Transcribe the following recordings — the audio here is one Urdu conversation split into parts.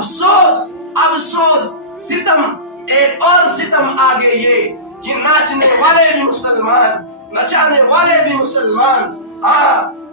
افسوس افسوس ستم، ایک اور ستم آگے یہ کہ ناچنے والے بھی مسلمان، نچانے والے بھی مسلمان،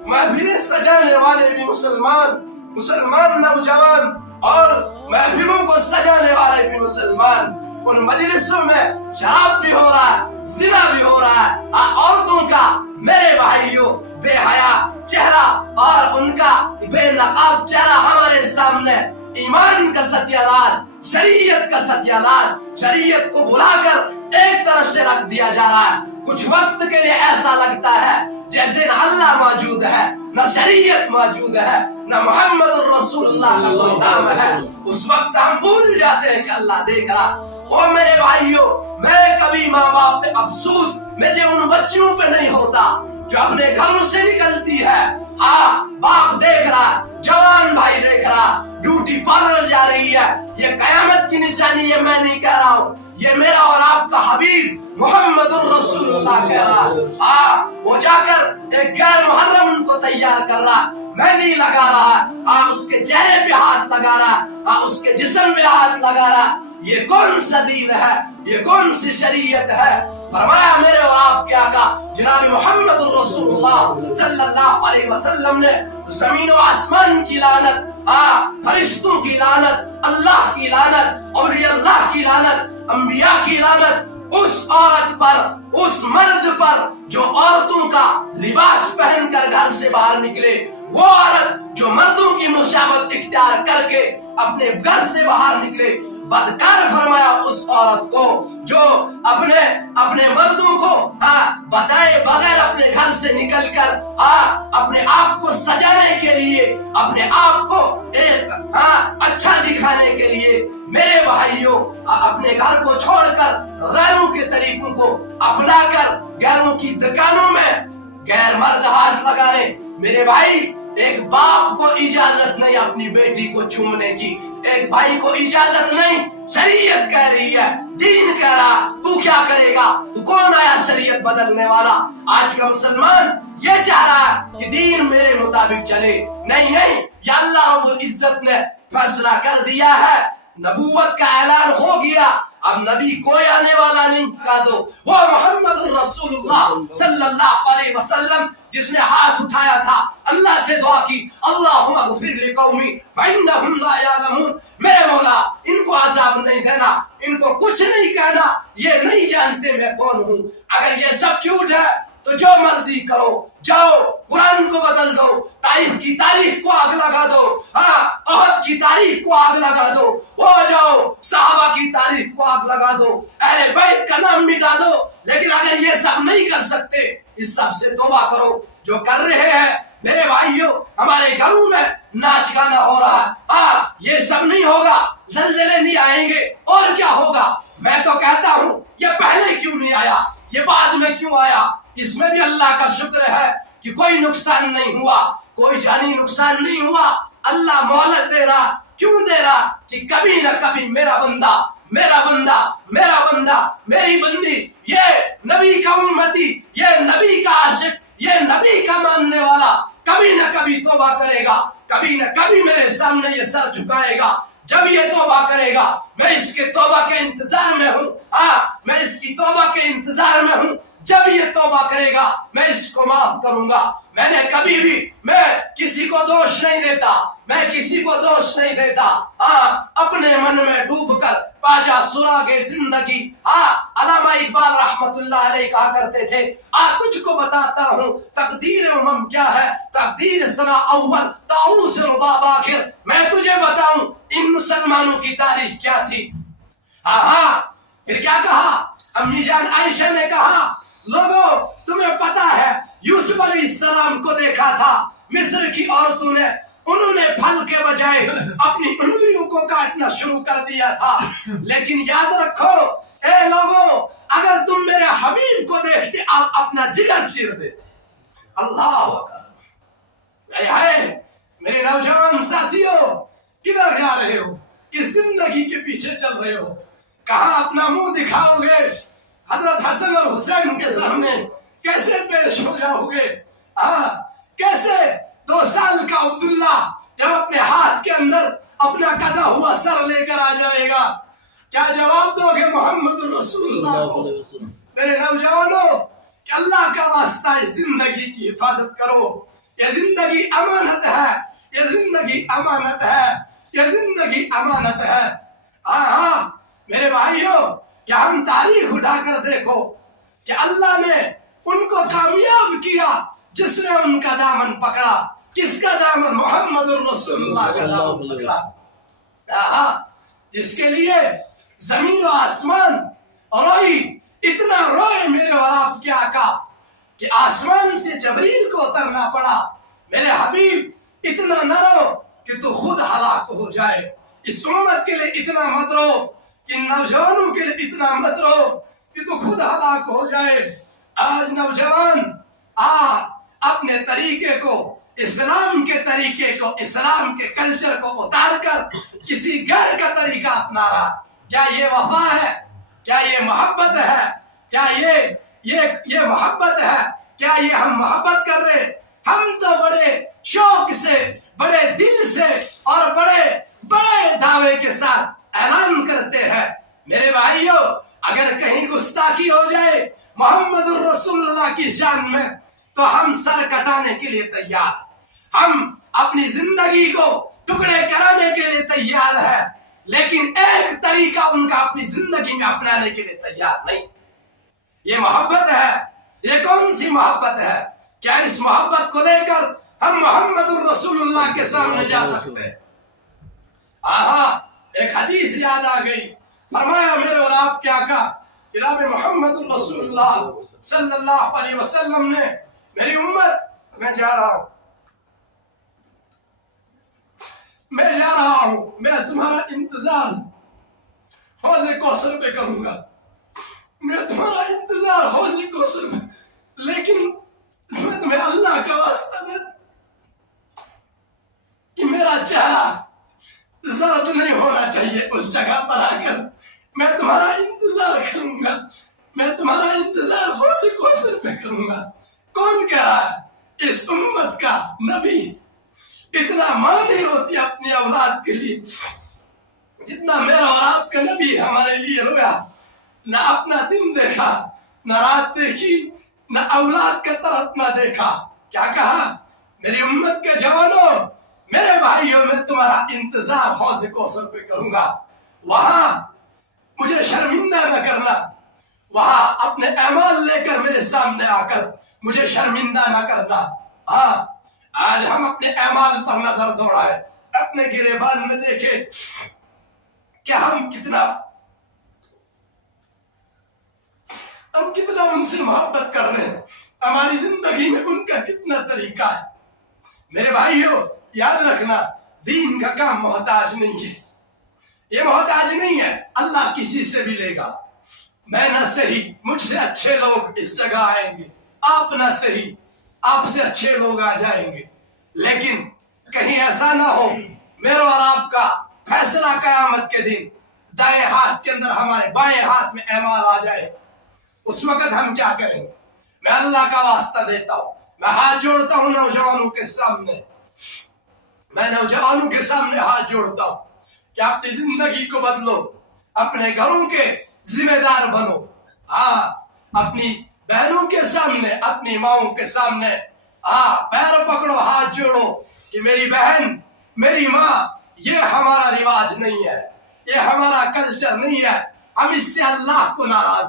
محفلیں سجانے والے بھی مسلمان، مسلمان نوجوان اور محفلوں کو سجانے والے بھی مسلمان، ان مجلسوں میں شراب بھی ہو رہا ہے، زنا بھی ہو رہا ہے، عورتوں کا میرے بھائیوں بے حیا چہرہ اور ان کا بے نقاب چہرہ ہمارے سامنے، ایمان کا ستیالاش، شریعت کا ستیالاش، شریعت کو بلا کر ایک طرف سے رکھ دیا جا رہا ہے۔ کچھ وقت کے لیے ایسا لگتا ہے جیسے نہ اللہ موجود ہے، نہ شریعت موجود ہے، نہ محمد الرسول اللہ کا کوئی نام ہے۔ اس وقت ہم بھول جاتے ہیں کہ اللہ دیکھ رہا۔ اور میرے بھائیوں، میں کبھی ماں باپ پہ افسوس مجھے ان بچیوں پہ نہیں ہوتا جو اپنے گھروں سے نکلتی ہے، باپ دیکھ رہا، جوان بھائی دیکھ رہا، بیوٹی پارلر جا رہی ہے۔ یہ قیامت کی نشانی، یہ میں نہیں کہہ رہا ہوں، یہ میرا اور آپ کا حبیب محمد الرسول اللہ کہہ رہا۔ وہ جا کر ایک غیر محرم ان کو تیار کر رہا، مہندی لگا رہا، اس کے چہرے پہ ہاتھ لگا رہا، اس کے جسم پہ ہاتھ لگا رہا۔ یہ کون سا دین ہے؟ یہ کون سی شریعت ہے؟ فرمایا میرے اور آپ کے آقا جناب محمد الرسول اللہ صلی اللہ علیہ وسلم نے زمین و آسمان کی لعنت، فرشتوں کی لعنت، اللہ کی لعنت، اولیاء اللہ کی لعنت، انبیاء کی لعنت اس عورت پر، اس مرد پر جو عورتوں کا لباس پہن کر گھر سے باہر نکلے، وہ عورت جو مردوں کی مشابہت اختیار کر کے اپنے گھر سے باہر نکلے، بدکار فرمایا اس عورت کو جو اپنے مردوں کو بتائے بغیر اپنے گھر سے نکل کر اپنے آپ کو سجانے کے لیے، اپنے آپ کو اچھا دکھانے کے لیے، میرے بھائیوں اپنے گھر کو چھوڑ کر غیروں کے طریقوں کو اپنا کر غیروں کی دکانوں میں غیر مرد ہاتھ لگا رہے۔ میرے بھائی، ایک باپ کو اجازت نہیں اپنی بیٹی کو چومنے کی، ایک بھائی کو اجازت نہیں، شریعت کہہ رہی ہے، دین کہہ رہا، تو کیا کرے گا؟ تو کون آیا شریعت بدلنے والا؟ آج کا مسلمان یہ چاہ رہا ہے کہ دین میرے مطابق چلے۔ نہیں نہیں، یا اللہ رب العزت نے فیصلہ کر دیا ہے، نبوت کا اعلان ہو گیا، اب نبی کوئی آنے والا نہیں، کہا دو وہ محمد الرسول اللہ صلی اللہ علیہ وسلم جس نے ہاتھ اٹھایا تھا، اللہ سے دعا کی، اللہم اغفر لقومی فانہم لا یعلمون، میرے مولا ان کو عذاب نہیں دینا، ان کو کچھ نہیں کہنا، یہ نہیں جانتے میں کون ہوں۔ اگر یہ سب جھوٹ ہے تو جو مرضی کرو، جاؤ قرآن کو بدل دو، طائف کی تاریخ کو آگ لگا دو، احد کی تاریخ کو آگ لگا دو، ہو جاؤ صحابہ کی تاریخ کو آگ لگا دو، اہل بیت کا نام مٹا دو، لیکن اگر یہ سب نہیں کر سکتے، اس سب سے توبہ کرو۔ جو کر رہے ہیں میرے بھائیوں، ہمارے گھروں میں ناچ گانا ہو رہا ہے، یہ سب نہیں ہوگا، زلزلے نہیں آئیں گے، اور کیا ہوگا؟ میں تو کہتا ہوں یہ پہلے کیوں نہیں آیا، یہ بعد میں کیوں آیا؟ اس میں بھی اللہ کا شکر ہے کہ کوئی نقصان نہیں ہوا، کوئی جانی نقصان نہیں ہوا۔ اللہ مہلت دے رہا، کیوں دے رہا؟ کہ کبھی نہ کبھی میرا بندہ، میرا بندہ، میرا بندہ، میری بندی، یہ نبی کا امتی، یہ نبی کا عاشق، یہ نبی کا ماننے والا کبھی نہ کبھی توبہ کرے گا، کبھی نہ کبھی میرے سامنے یہ سر جھکائے گا۔ جب یہ توبہ کرے گا، میں اس کے توبہ کے انتظار میں ہوں، میں اس کی توبہ کے انتظار میں ہوں۔ جب یہ توبہ کرے گا میں اس کو معاف کروں گا۔ میں نے کبھی بھی میں کسی کو دوش نہیں دیتا، میں کسی کو دوش نہیں دیتا، اپنے من میں ڈوب کر پاجا سراغ زندگی، علامہ اقبال رحمت اللہ علیہ کہا کرتے تھے، تجھ کو بتاتا ہوں تقدیر امم کیا ہے، تقدیر سنا اول طاؤس رباب آخر، میں تجھے بتاؤں ان مسلمانوں کی تاریخ کیا تھی۔ پھر کیا کہا؟ امی جان عائشہ نے کہا، لوگوں تمہیں پتا ہے یوسف علیہ السلام کو دیکھا تھا مصر کی عورتوں نے، انہوں نے پھل کے بجائے اپنی انگلیوں کو کاٹنا شروع کر دیا تھا، لیکن یاد رکھو اے لوگوں، اگر تم میرے حبیب کو دیکھتے آپ اپنا جگر چیر دیتے۔ اللہ اکبر۔ میرے نوجوان ساتھیوں، کدھر جا رہے ہو؟ کس زندگی کے پیچھے چل رہے ہو؟ کہاں اپنا منہ دکھاؤ گے؟ حضرت حسن اور حسین کے سامنے کیسے پیش ہو جاؤ گے؟ کیسے 2 سال کا عبداللہ جب اپنے ہاتھ کے اندر اپنا کٹا ہوا سر لے کر آ جائے گا، کیا جواب دو گے محمد رسول اللہ کو؟ میرے نوجوانوں کہ اللہ کا واسطہ اس زندگی کی حفاظت کرو، یہ زندگی امانت ہے، یہ زندگی امانت ہے، یہ زندگی امانت ہے۔ ہاں میرے بھائیوں، کیا ہم تاریخ اٹھا کر دیکھو کہ اللہ نے ان کو کامیاب کیا جس نے ان کا دامن پکڑا۔ کس کا دامن؟ محمد الرسول اللہ کا دامن پکڑا، جس کے لیے زمین و آسمان روئی، اتنا روئے میرے اور آپ کے آقا کہ آسمان سے جبریل کو اترنا پڑا۔ میرے حبیب اتنا نہ رو کہ تو خود ہلاک ہو جائے۔ اس امت کے لیے اتنا مت رو، ان نوجوانوں کے لیے اتنا مت رو کہ تو خود ہلاک ہو جائے۔ آج نوجوان اپنے طریقے کو، اسلام کے طریقے کو، اسلام کے کلچر کو اتار کر کسی غیر کا طریقہ اپنا رہا۔ کیا یہ وفا ہے؟ کیا یہ محبت ہے؟ کیا یہ محبت ہے؟ کیا یہ ہم محبت کر رہے؟ ہم تو بڑے شوق سے، بڑے دل سے اور بڑے دعوے کے ساتھ اعلان کرتے ہیں۔ میرے بھائیوں، اگر کہیں گستاخی ہو جائے محمد الرسول اللہ کی شان میں تو ہم سر کٹانے کے لیے تیار، ہم اپنی زندگی کو ٹکڑے کرانے کے لیے تیار ہے، لیکن ایک طریقہ ان کا اپنی زندگی میں اپنانے کے لیے تیار نہیں۔ یہ محبت ہے، یہ کون سی محبت ہے؟ کیا اس محبت کو لے کر ہم محمد الرسول اللہ کے سامنے جا سکتے ہیں؟ ایک حدیث یاد آ گئی، فرمایا میرے اور آپ کے آقا جناب محمد الرسول اللہ صلی اللہ علیہ وسلم نے، میری امت، میں جا رہا ہوں، میں تمہارا انتظار حوض کوثر پہ کروں گا، میں تمہارا انتظار حوض کوثر پہ، لیکن میں تمہیں اللہ کا واسطہ دے کہ میرا چہرہ زرد نہیں ہونا چاہیے اس جگہ پر آ کر، میں تمہارا انتظار کروں گا، میں تمہارا انتظار حوض کوثر پہ کروں گا۔ کون کہہ رہا ہے؟ اس امت کا نبی اتنا ماں نہیں ہوتی اپنی اولاد کے لیے جتنا میرا اور آپ کا نبی ہمارے لیے رویا، نہ اپنا دن دیکھا، نہ رات دیکھی، نہ اولاد کا طرف نہ دیکھا۔ کیا کہا؟ میری امت کے جوانوں، میرے بھائیوں، میں تمہارا انتظار حوض کوثر پہ کروں گا، وہاں مجھے شرمندہ نہ کرنا، وہاں اپنے اعمال لے کر میرے سامنے آ کر مجھے شرمندہ نہ کرنا۔ آج ہم اپنے اعمال پر نظر دوڑائے، اپنے گریبان میں دیکھے کہ ہم کتنا ان سے محبت کر رہے ہیں، ہماری زندگی میں ان کا کتنا طریقہ ہے۔ میرے بھائیوں، یاد رکھنا، دین کا کام محتاج نہیں ہے، یہ محتاج نہیں ہے، اللہ کسی سے بھی لے گا۔ میں نہ صحیح، مجھ سے اچھے لوگ اس جگہ آئیں گے، آپ نہ صحیح، آپ سے اچھے لوگ آ جائیں گے، لیکن کہیں ایسا نہ ہو میرے اور آپ کا فیصلہ قیامت کے دن دائیں ہاتھ کے اندر ہمارے بائیں ہاتھ میں اعمال آ جائے، اس وقت ہم کیا کریں گے؟ میں اللہ کا واسطہ دیتا ہوں، میں ہاتھ جوڑتا ہوں نوجوانوں کے سامنے، میں نوجوانوں کے سامنے ہاتھ جوڑتا ہوں کہ اپنی زندگی کو بدلو، اپنے گھروں کے ذمہ دار بنو، اپنی بہنوں کے سامنے، اپنی ماؤں کے سامنے پیر پکڑو، ہاتھ جوڑو کہ میری بہن، میری ماں، یہ ہمارا رواج نہیں ہے، یہ ہمارا کلچر نہیں ہے، ہم اس سے اللہ کو ناراض